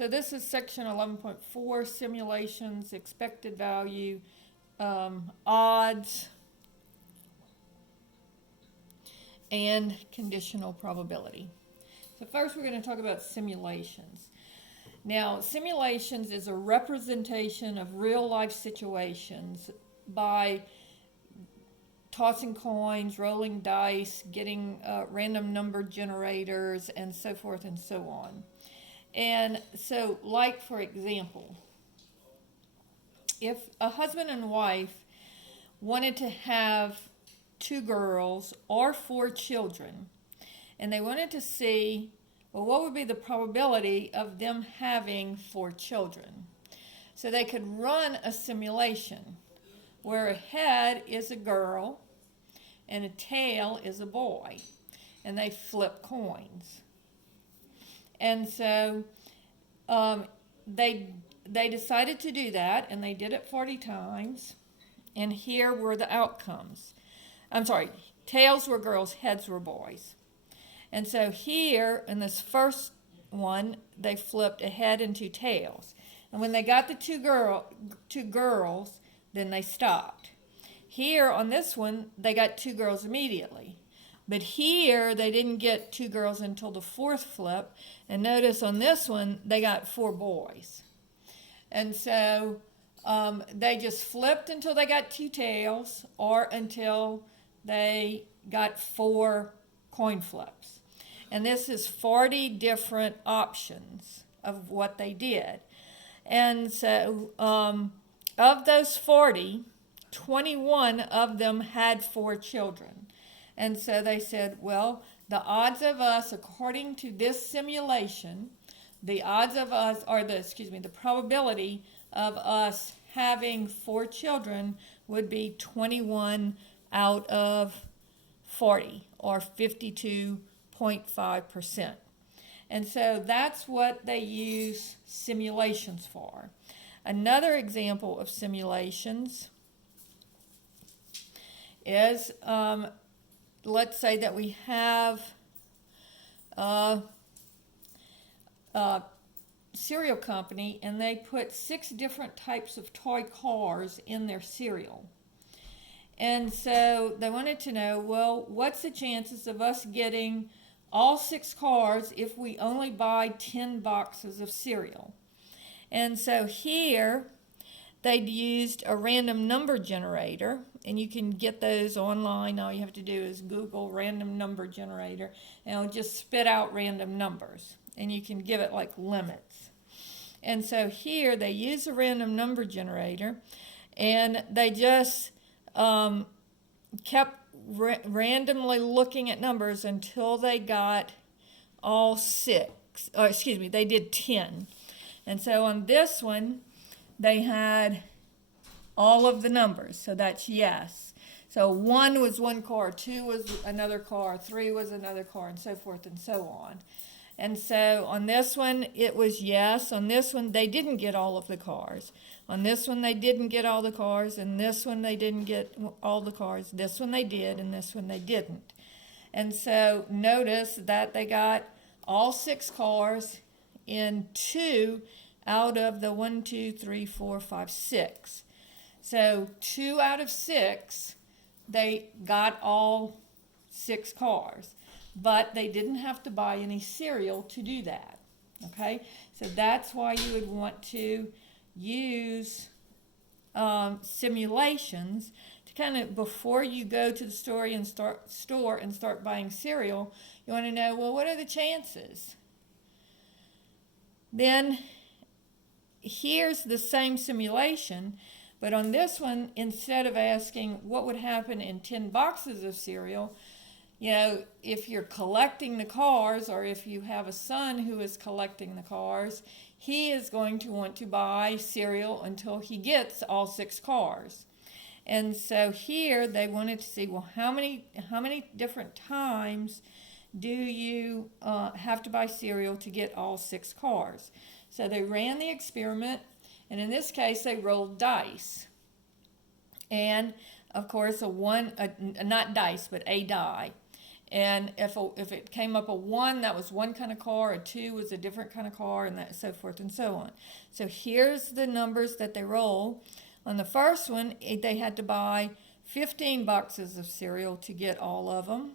So this is section 11.4, simulations, expected value, odds, and conditional probability. So first we're going to talk about simulations. Now, simulations is a representation of real life situations by tossing coins, rolling dice, getting random number generators, and so forth and so on. And so, like for example, if a husband and wife wanted to have 2 girls or 4 children, and they wanted to see, well, what would be the probability of them having 4 children? So they could run a simulation where a head is a girl and a tail is a boy, and they flip coins. And so they decided to do that, and they did it 40 times, and here were the outcomes. I'm sorry, tails were girls, heads were boys. And so here, in this first one, they flipped a head and 2 tails. And when they got the two girls, then they stopped. Here on this one, they got 2 girls immediately. But here, they didn't get 2 girls until the 4th flip. And notice on this one, they got 4 boys. And so they just flipped until they got 2 tails or until they got 4 coin flips. And this is 40 different options of what they did. And so of those 40, 21 of them had 4 children. And so they said, well, the odds of us, according to this simulation, the odds of us, or the probability of us having 4 children would be 21 out of 40, or 52.5%. And so that's what they use simulations for. Another example of simulations is, let's say that we have a cereal company and they put 6 different types of toy cars in their cereal. And so they wanted to know, well, what's the chances of us getting all 6 cars if we only buy 10 boxes of cereal? And so here they'd used a random number generator, and you can get those online. All you have to do is Google random number generator, and it'll just spit out random numbers, and you can give it like limits. And so here they use a random number generator, and they just kept randomly looking at numbers until they got all 6. They did 10. And so on this one, they had all of the numbers, so that's yes. So 1 was 1 car, 2 was another car, 3 was another car, and so forth and so on. And so on this one, it was yes. On this one, they didn't get all of the cars. On this one, they didn't get all the cars. And this one, they didn't get all the cars. This one, they did, and this one, they didn't. And so notice that they got all 6 cars in 2 out of the 1, 2, 3, 4, 5, 6. So 2 out of 6, they got all 6 cars. But they didn't have to buy any cereal to do that, okay? So that's why you would want to use simulations to kind of, before you go to the store and start buying cereal, you want to know, well, what are the chances? Then here's the same simulation, but on this one, instead of asking what would happen in 10 boxes of cereal, you know, if you're collecting the cars, or if you have a son who is collecting the cars, he is going to want to buy cereal until he gets all 6 cars. And so here they wanted to see, well, how many different times do you have to buy cereal to get all 6 cars? So they ran the experiment, and in this case they rolled dice. And of course not dice, but a die. And if it came up a 1, that was one kind of car, a 2 was a different kind of car, and that, so forth and so on. So here's the numbers that they roll. On the first one, they had to buy 15 boxes of cereal to get all of them.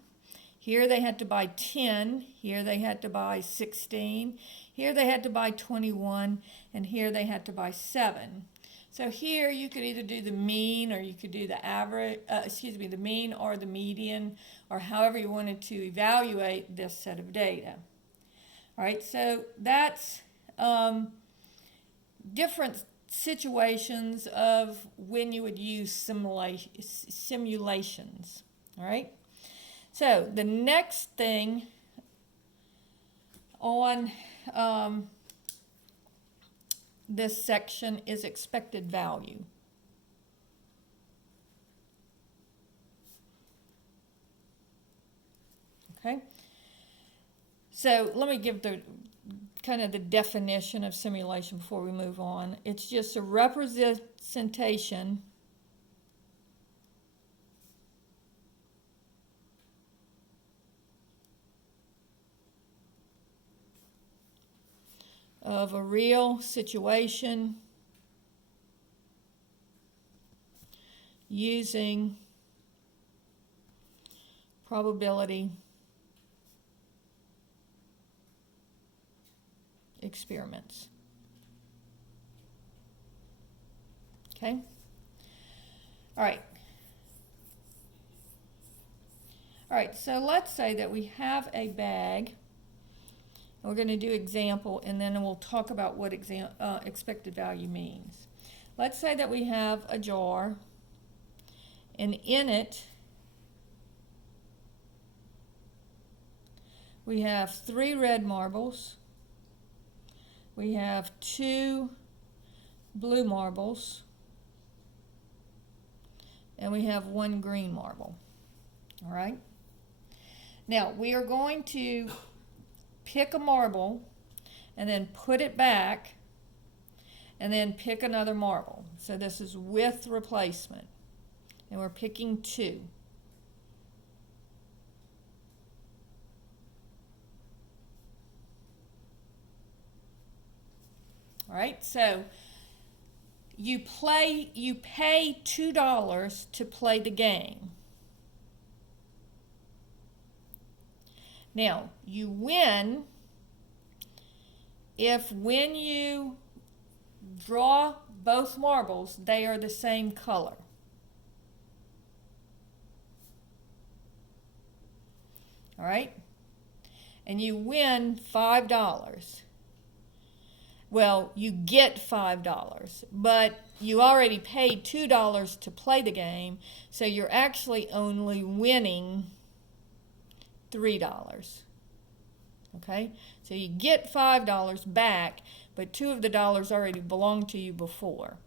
Here they had to buy 10. Here they had to buy 16. Here they had to buy 21. And here they had to buy 7. So here you could either do the mean, or you could do the average, the mean or the median, or however you wanted to evaluate this set of data. All right, so that's different situations of when you would use simulations. All right, so the next thing on this section is expected value. Okay, so let me give the kind of the definition of simulation before we move on. It's just a representation of a real situation using probability experiments. Okay? All right. All right, so let's say that we have a bag. We're going to do example, and then we'll talk about what expected value means. Let's say that we have a jar, and in it we have 3 red marbles, we have 2 blue marbles, and we have 1 green marble. All right? Now, we are going to pick a marble and then put it back and then pick another marble. So this is with replacement, and we're picking 2. All right, so you pay $2 to play the game. Now, you win if when you draw both marbles, they are the same color. All right? And you win $5. Well, you get $5, but you already paid $2 to play the game, so you're actually only winning $3. Okay, so you get $5 back, but 2 of the dollars already belonged to you before.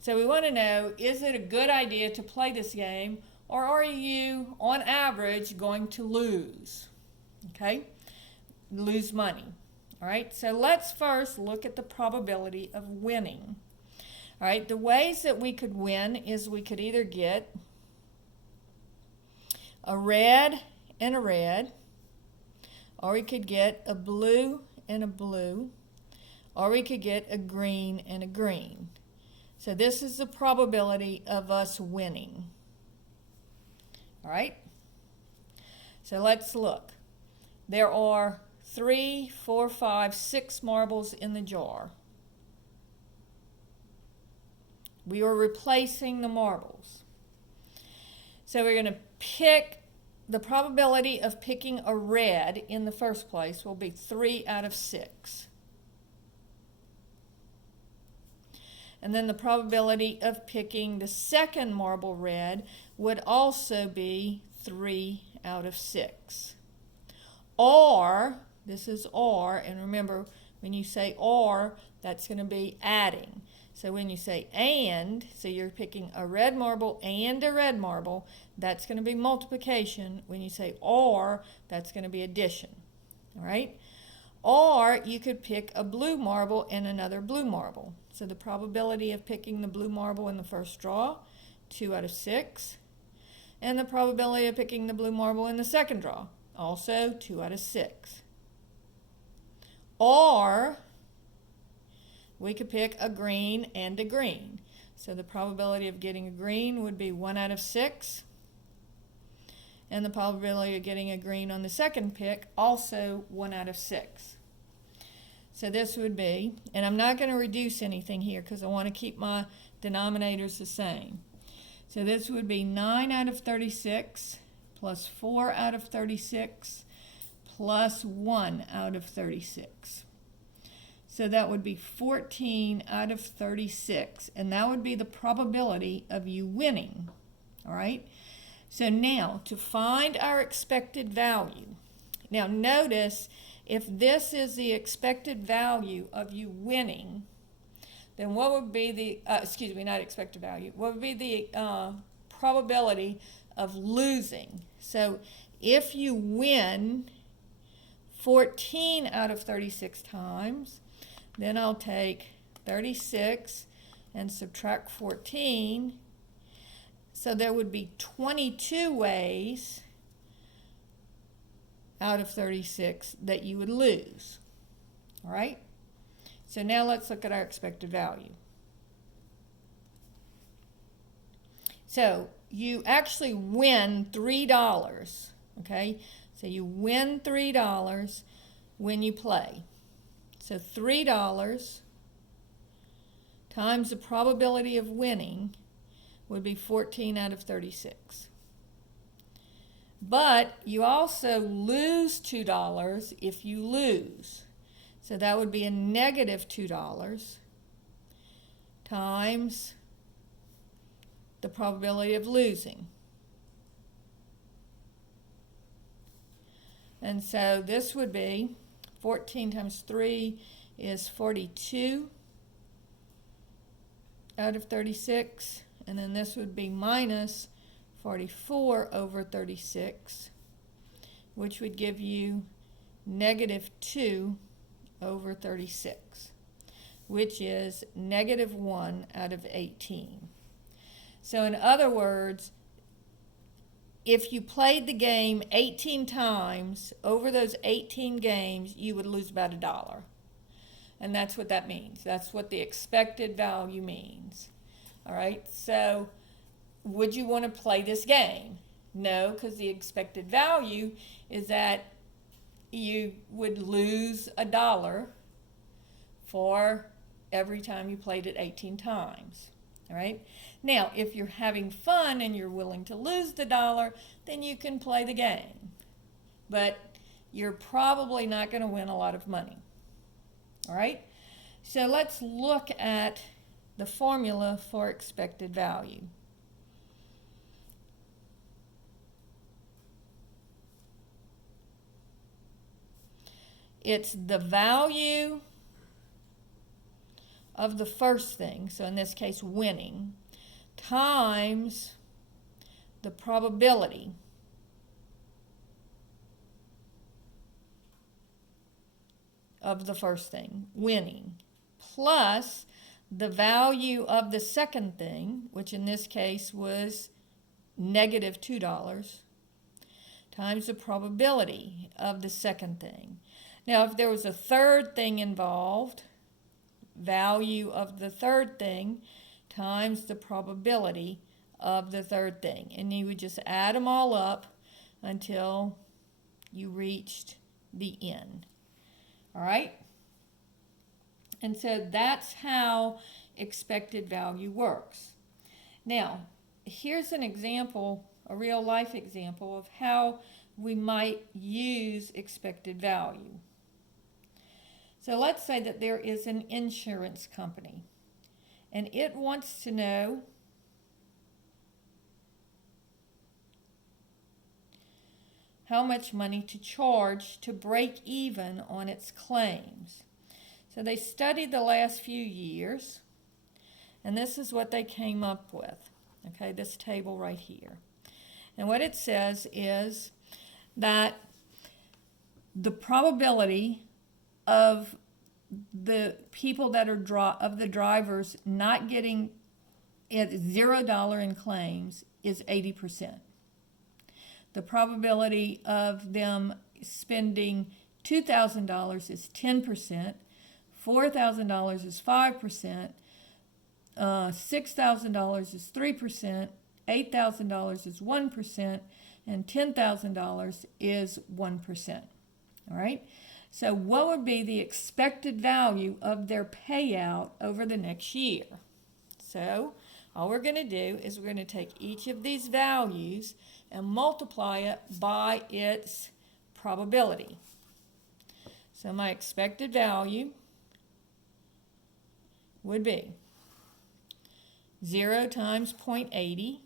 So we want to know, is it a good idea to play this game, or are you on average going to lose? Okay, lose money. All right, so let's first look at the probability of winning. All right, the ways that we could win is we could either get a red and a red, or we could get a blue and a blue, or we could get a green and a green. So this is the probability of us winning. All right? So let's look. There are 3, 4, 5, 6 marbles in the jar. We are replacing the marbles. So we're going to pick. The probability of picking a red in the first place will be 3 out of 6. And then the probability of picking the second marble red would also be 3 out of 6. Or, this is or, and remember, when you say or, that's going to be adding. So when you say and, so you're picking a red marble and a red marble, that's going to be multiplication. When you say or, that's going to be addition. All right? Or you could pick a blue marble and another blue marble. So the probability of picking the blue marble in the first draw, 2 out of 6. And the probability of picking the blue marble in the second draw, also 2 out of 6. Or we could pick a green and a green. So the probability of getting a green would be 1 out of 6. And the probability of getting a green on the second pick, also 1 out of 6. So this would be, and I'm not going to reduce anything here because I want to keep my denominators the same. So this would be 9 out of 36 plus 4 out of 36 plus 1 out of 36. So that would be 14 out of 36, and that would be the probability of you winning. All right? So now, to find our expected value, now notice if this is the expected value of you winning, then what would be the, not expected value, what would be the probability of losing? So if you win 14 out of 36 times, then I'll take 36 and subtract 14. So there would be 22 ways out of 36 that you would lose. All right? So now let's look at our expected value. So you actually win $3, okay? So you win $3 when you play. So $3 times the probability of winning would be 14 out of 36. But you also lose $2 if you lose. So that would be a negative $2 times the probability of losing. And so this would be 14 times 3 is 42 out of 36. And then this would be minus 44 over 36, which would give you negative 2 over 36, which is negative 1 out of 18. So in other words, if you played the game 18 times, over those 18 games, you would lose about $1. And that's what that means. That's what the expected value means. All right, so would you want to play this game? No, because the expected value is that you would lose $1 for every time you played it 18 times. All right. Now, if you're having fun and you're willing to lose the $1, then you can play the game. But you're probably not going to win a lot of money. All right. So let's look at the formula for expected value. It's the value of the first thing, so in this case winning, times the probability of the first thing, winning, plus the value of the second thing, which in this case was negative $2, times the probability of the second thing. Now, if there was a third thing involved, value of the third thing times the probability of the third thing. And you would just add them all up until you reached the end. All right? And so that's how expected value works. Now, here's an example, a real life example of how we might use expected value. So let's say that there is an insurance company and it wants to know how much money to charge to break even on its claims. So they studied the last few years, and this is what they came up with. Okay, this table right here. And what it says is that the probability of the people that are of the drivers not getting at $0 in claims is 80%. the probability of them spending $2,000 is 10%, $4,000 is 5%, $6,000 is 3%, $8,000 is 1%, and $10,000 is 1%. All right? So what would be the expected value of their payout over the next year? So all we're going to do is we're going to take each of these values and multiply it by its probability. So my expected value would be 0 times 0.80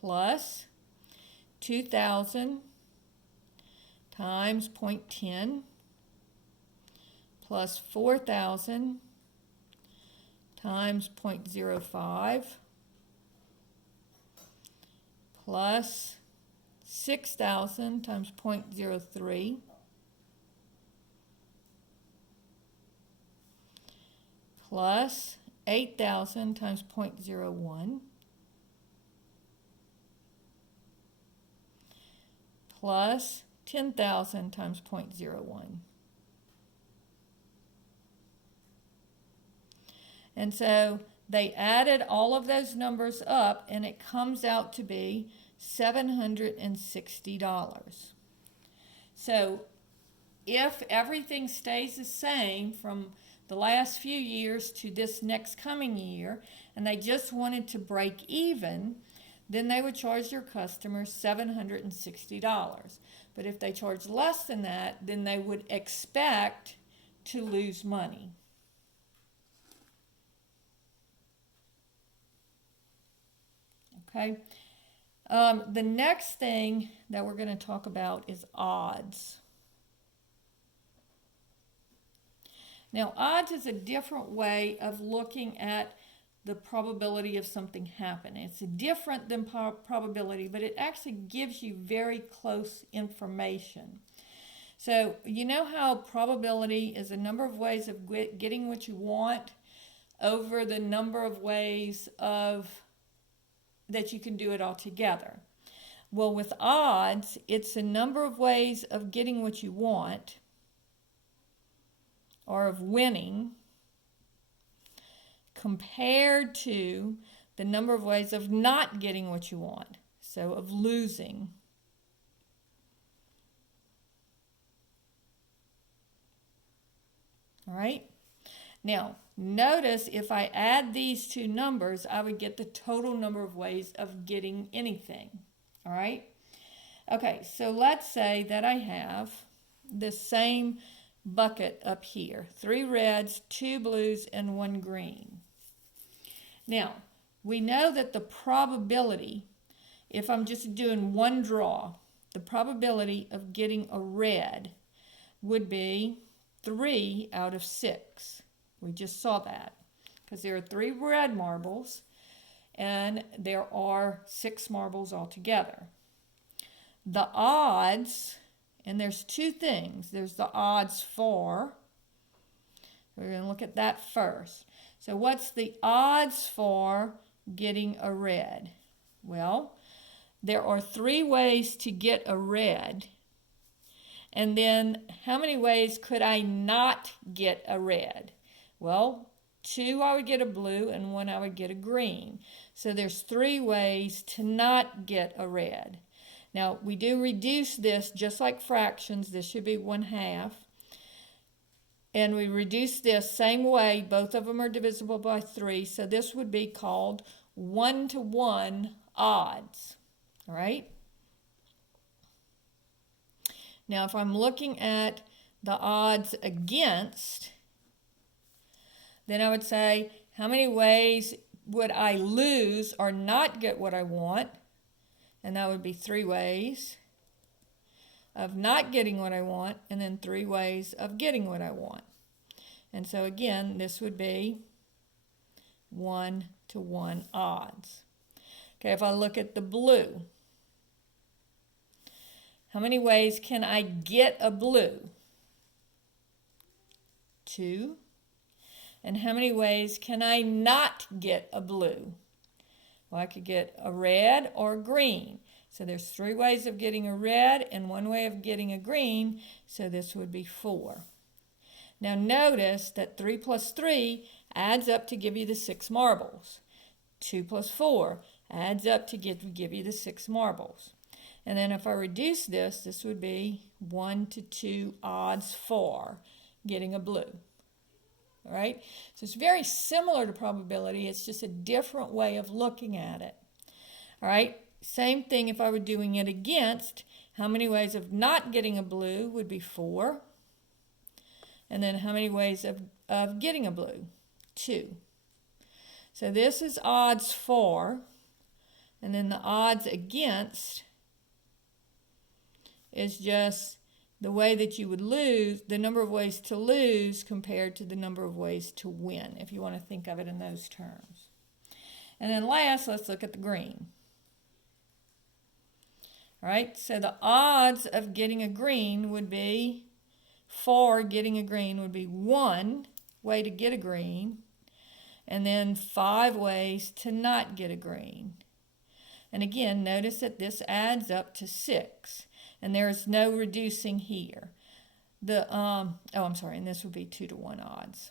plus 2,000 times 0.10 plus 4,000 times 0.05 plus 6,000 times 0.03 plus 8,000 times 0.01 plus 10,000 times 0.01. And so they added all of those numbers up, and it comes out to be $760. So if everything stays the same from the last few years to this next coming year, and they just wanted to break even, then they would charge their customers $760. But if they charge less than that, then they would expect to lose money. Okay. The next thing that we're going to talk about is odds. Now, odds is a different way of looking at the probability of something happening. It's different than probability, but it actually gives you very close information. So, you know how probability is a number of ways of getting what you want over the number of ways that you can do it all together. Well, with odds, it's a number of ways of getting what you want or of winning compared to the number of ways of not getting what you want, so of losing. All right? Now, notice if I add these two numbers, I would get the total number of ways of getting anything. All right? Okay, so let's say that I have the same bucket up here. 3 reds, 2 blues, and 1 green. Now, we know that the probability, if I'm just doing one draw, the probability of getting a red would be 3 out of 6. We just saw that because there are 3 red marbles and there are 6 marbles altogether. The odds, and there's 2 things. There's the odds for. We're going to look at that first. So what's the odds for getting a red? Well, there are 3 ways to get a red. And then how many ways could I not get a red? Well, 2 I would get a blue and 1 I would get a green. So there's 3 ways to not get a red. Now, we do reduce this just like fractions. This should be 1/2. And we reduce this same way. Both of them are divisible by 3. So this would be called 1-to-1 odds. All right? Now, if I'm looking at the odds against, then I would say, how many ways would I lose or not get what I want? And that would be 3 ways of not getting what I want, and then 3 ways of getting what I want. And so again, this would be 1-to-1 odds. Okay, if I look at the blue, how many ways can I get a blue? 2. And how many ways can I not get a blue? Well, I could get a red or a green. So there's 3 ways of getting a red and 1 way of getting a green, so this would be 4. Now notice that 3 plus 3 adds up to give you the 6 marbles. 2 plus 4 adds up to give you the 6 marbles. And then if I reduce this, this would be 1 to 2 odds for getting a blue. All right? So it's very similar to probability. It's just a different way of looking at it. All right? Same thing if I were doing it against. How many ways of not getting a blue would be 4. And then how many ways of getting a blue? 2. So this is odds for. And then the odds against is just the way that you would lose, the number of ways to lose compared to the number of ways to win, if you want to think of it in those terms. And then last, let's look at the green. All right, so the odds of getting a green would be, for getting a green would be 1 way to get a green, and then 5 ways to not get a green. And again, notice that this adds up to 6, and there is no reducing here. And this would be 2 to 1 odds.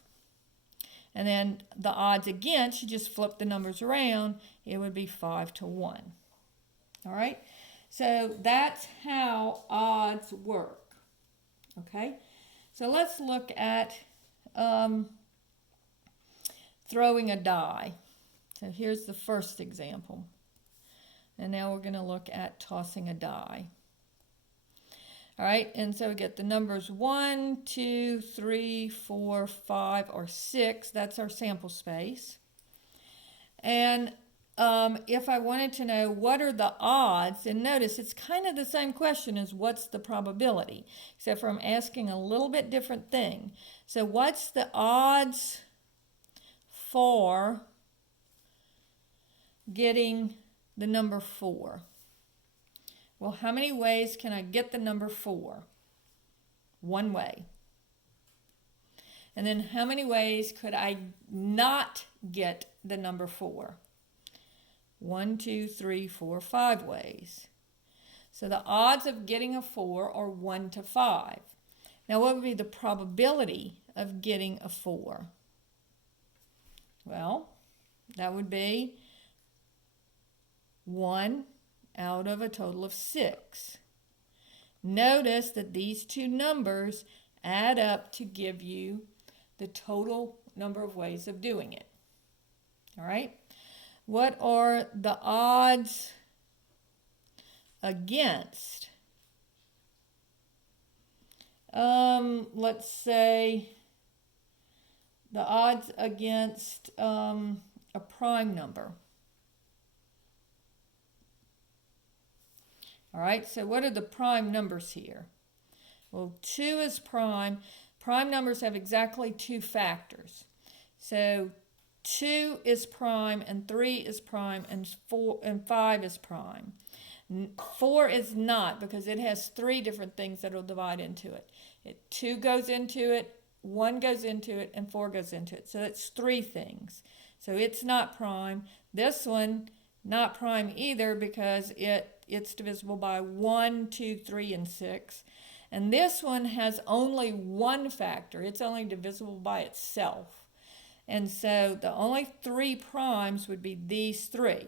And then the odds against, you just flip the numbers around, it would be 5 to 1. All right? So that's how odds work. Okay? So let's look at throwing a die. So here's the first example. And now we're going to look at tossing a die. All right, and so we get the numbers 1, 2, 3, 4, 5, or 6. That's our sample space. And if I wanted to know what are the odds, and notice it's kind of the same question as what's the probability, except for I'm asking a little bit different thing. So what's the odds for getting the number 4? Well, how many ways can I get the number 4? 1 way. And then how many ways could I not get the number 4? 1, 2, 3, 4, 5 ways. So the odds of getting a 4 are 1 to 5. Now what would be the probability of getting a 4? Well, that would be 1 out of a total of 6. Notice that these two numbers add up to give you the total number of ways of doing it. All right? What are the odds against? Let's say the odds against a prime number. All right, so what are the prime numbers here? Well, 2 is prime. Prime numbers have exactly 2 factors. So 2 is prime, and 3 is prime, and 5 is prime. 4 is not, because it has 3 different things that will divide into it. 2 goes into it, 1 goes into it, and 4 goes into it. So it's 3 things. So it's not prime. This one, not prime either, because it's divisible by 1, 2, 3, and 6. And this one has only 1 factor. It's only divisible by itself. And so the only 3 primes would be these 3.